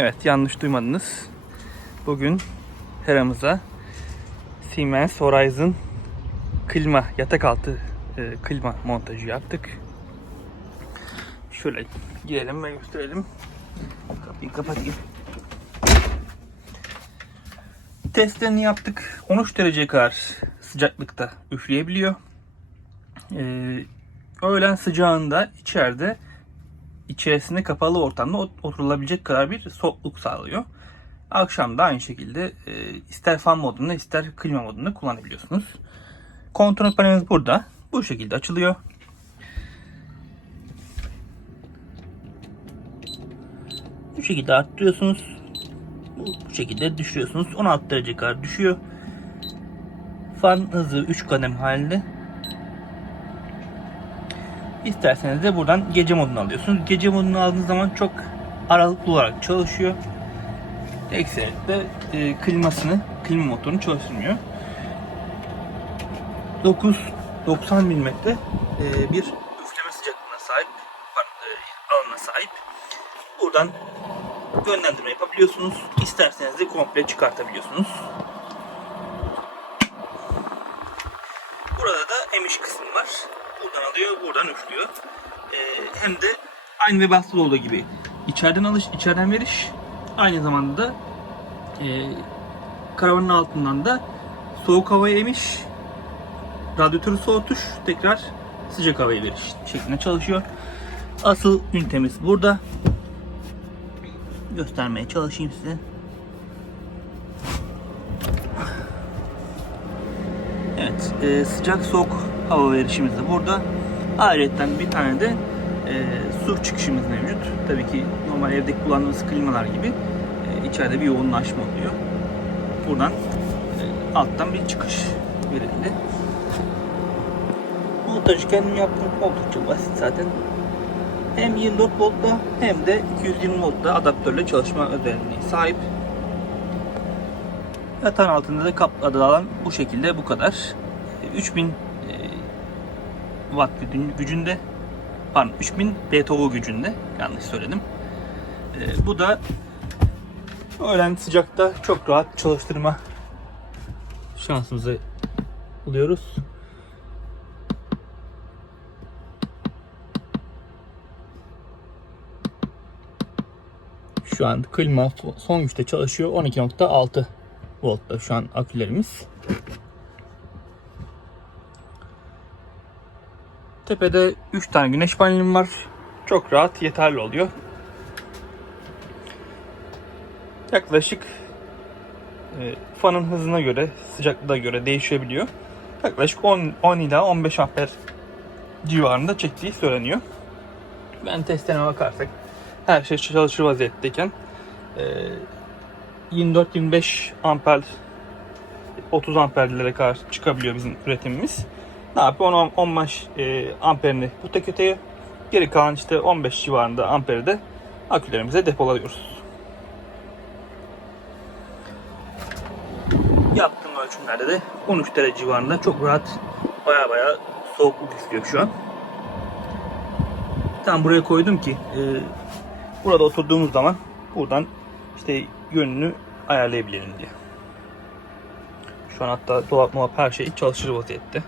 Evet yanlış duymadınız. Bugün Hera'mıza Siemens Horizon klima yatak altı e, klima montajı yaptık. Şöyle girelim ve gösterelim. Kapıyı kapatayım. Testlerini yaptık. 13 dereceye kadar sıcaklıkta üfleyebiliyor. Ee, öğlen sıcağında içeride içerisinde kapalı ortamda ot- oturulabilecek kadar bir soğukluk sağlıyor. Akşam da aynı şekilde e, ister fan modunda ister klima modunda kullanabiliyorsunuz. Kontrol panelimiz burada. Bu şekilde açılıyor. Bu şekilde arttırıyorsunuz. Bu şekilde düşürüyorsunuz. 16 derece kadar düşüyor. Fan hızı 3 kadem halinde. İsterseniz de buradan gece modunu alıyorsunuz. Gece modunu aldığınız zaman çok aralıklı olarak çalışıyor. Ekseriyetle e, klimasını, klima motorunu çalıştırmıyor. 9 90 mm e, bir üfleme sıcaklığına sahip, e, alanına sahip. Buradan yönlendirme yapabiliyorsunuz. İsterseniz de komple çıkartabiliyorsunuz. Burada da emiş kısmı var. Buradan alıyor, buradan üflüyor. Ee, hem de aynı Webasto'da olduğu gibi içeriden alış, içeriden veriş. Aynı zamanda da e, karavanın altından da soğuk havayı emiş, radyatörü soğutuş, tekrar sıcak havayı veriş şeklinde çalışıyor. Asıl ünitemiz burada. Göstermeye çalışayım size. Evet, e, sıcak soğuk hava verişimiz de burada. Ayrıca bir tane de e, su çıkışımız mevcut. Tabii ki normal evdeki kullandığımız klimalar gibi e, içeride bir yoğunlaşma oluyor. Buradan e, alttan bir çıkış verildi. Montajı kendim yaptım. Oldukça basit zaten. Hem 24 voltla hem de 220 voltla adaptörle çalışma özelliğine sahip. Yatağın altında da kapladığı alan bu şekilde bu kadar. E, 3000 e, watt gücün- gücünde pardon 3000 BTU gücünde yanlış söyledim. E, bu da öğlen sıcakta çok rahat çalıştırma şansımızı buluyoruz. Şu an klima son güçte çalışıyor. 12.6 voltta şu an akülerimiz. Tepede 3 tane güneş panelim var. Çok rahat yeterli oluyor. Yaklaşık e, fanın hızına göre, sıcaklığına göre değişebiliyor. Yaklaşık 10, 10 ila 15 amper civarında çektiği söyleniyor. Ben testlerine bakarsak her şey çalışır vaziyetteyken e, 24-25 amper 30 amperlere kadar çıkabiliyor bizim üretimimiz. Ne yapıyor? 10 15 e, amperini bu teketeye geri kalan işte 15 civarında amperi de akülerimize depoluyoruz. Yaptığım ölçümlerde de 13 derece civarında çok rahat baya baya soğukluk istiyor şu an. Tam buraya koydum ki e, burada oturduğumuz zaman buradan işte yönünü ayarlayabilirim diye. Şu an hatta dolap molap her şey çalışır vaziyette.